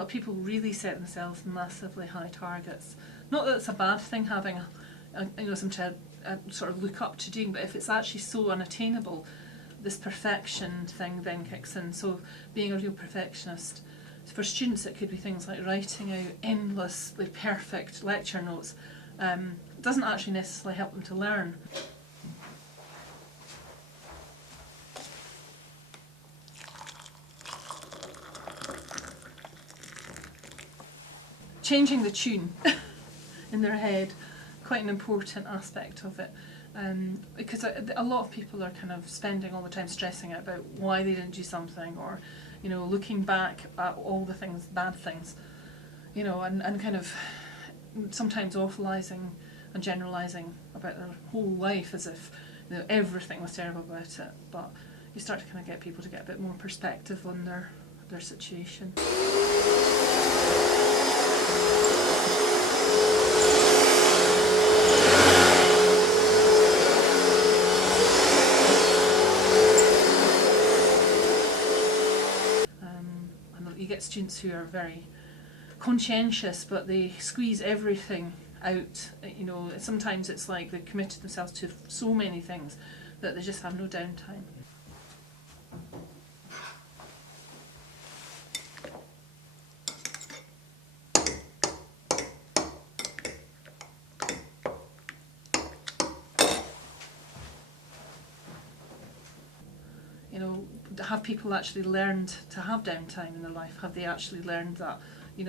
lot of people really set themselves massively high targets. Not that it's a bad thing having something to sort of look up to doing, but if it's actually so unattainable, this perfection thing then kicks in. So being a real perfectionist, for students it could be things like writing out endlessly perfect lecture notes. It doesn't actually necessarily help them to learn. Changing the tune in their head, quite an important aspect of it, because a lot of people are kind of spending all the time stressing out about why they didn't do something, or looking back at all the things, bad things, and kind of sometimes awfulising and generalising about their whole life as if everything was terrible about it. But you start to kind of get people to get a bit more perspective on their situation. You get students who are very conscientious, but they squeeze everything out. Sometimes it's like they've committed themselves to so many things that they just have no downtime. Have people actually learned to have downtime in their life? Have they actually learned that,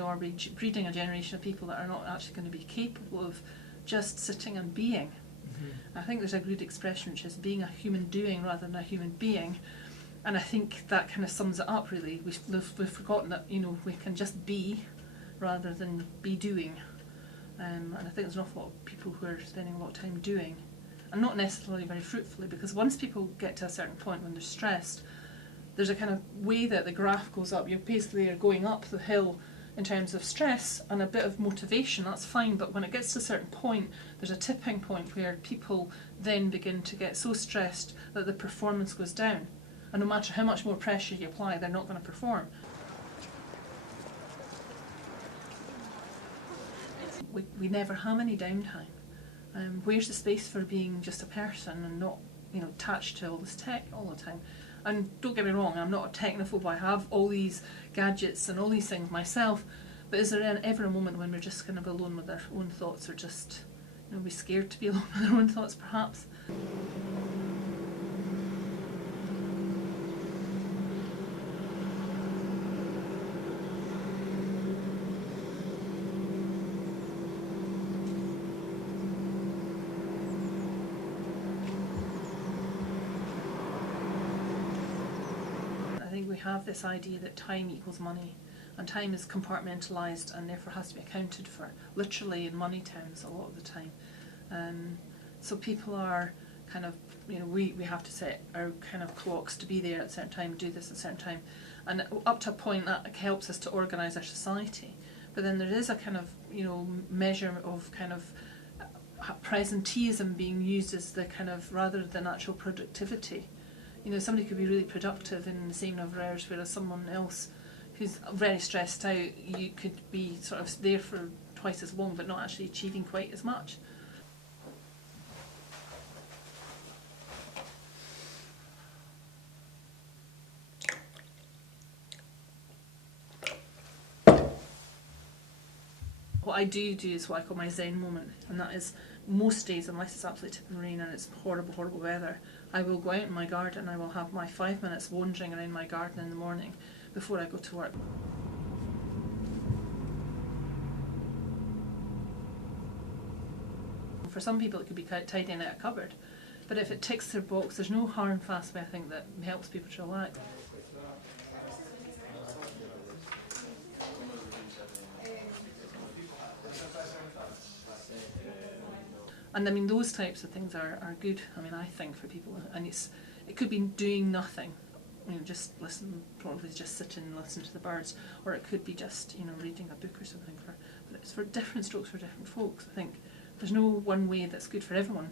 are we breeding a generation of people that are not actually going to be capable of just sitting and being? Mm-hmm. I think there's a good expression which is being a human doing rather than a human being, and I think that kind of sums it up really. We've forgotten that we can just be rather than be doing, and I think there's an awful lot of people who are spending a lot of time doing, and not necessarily very fruitfully, because once people get to a certain point when they're stressed, there's a kind of way that the graph goes up. You basically are going up the hill in terms of stress and a bit of motivation, that's fine, but when it gets to a certain point, there's a tipping point where people then begin to get so stressed that the performance goes down. And no matter how much more pressure you apply, they're not going to perform. We never have any downtime. Where's the space for being just a person and not attached to all this tech all the time? And don't get me wrong, I'm not a technophobe, I have all these gadgets and all these things myself, but is there ever a moment when we're just kind of alone with our own thoughts, or just we're scared to be alone with our own thoughts perhaps? I think we have this idea that time equals money, and time is compartmentalised and therefore has to be accounted for, literally in money terms a lot of the time. So people are kind of, we have to set our kind of clocks to be there at a certain time, do this at a certain time, and up to a point that helps us to organise our society. But then there is a kind of, measure of kind of presenteeism being used as the kind of, rather than actual productivity. Somebody could be really productive in the same number of hours, whereas someone else who's very stressed out, you could be sort of there for twice as long but not actually achieving quite as much. What I do is what I call my Zen moment, and that is most days, unless it's absolutely tipping rain and it's horrible, horrible weather, I will go out in my garden, I will have my 5 minutes wandering around my garden in the morning before I go to work. For some people it could be tidying out a cupboard, but if it ticks their box, there's no hard and fast way I think that helps people to relax. And I mean, those types of things are good, I think, for people, and it could be doing nothing, just listen, probably just sit and listen to the birds, or it could be just, reading a book or something, but it's for different strokes for different folks. I think there's no one way that's good for everyone.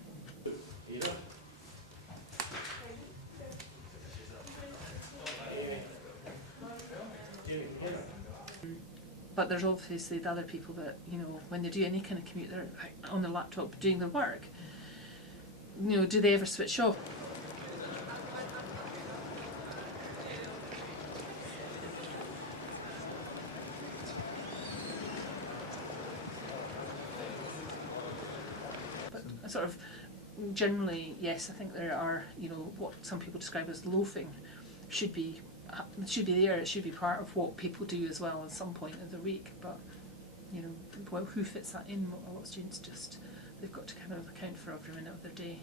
but there's obviously the other people that, you know, when they do any kind of commute, they're on their laptop doing their work. You know, do they ever switch off? But sort of generally, yes, I think there are, you know, what some people describe as loafing should be there. It should be part of what people do as well at some point of the week. But you know, who fits that in? A lot of students just, they've got to kind of account for every minute of their day.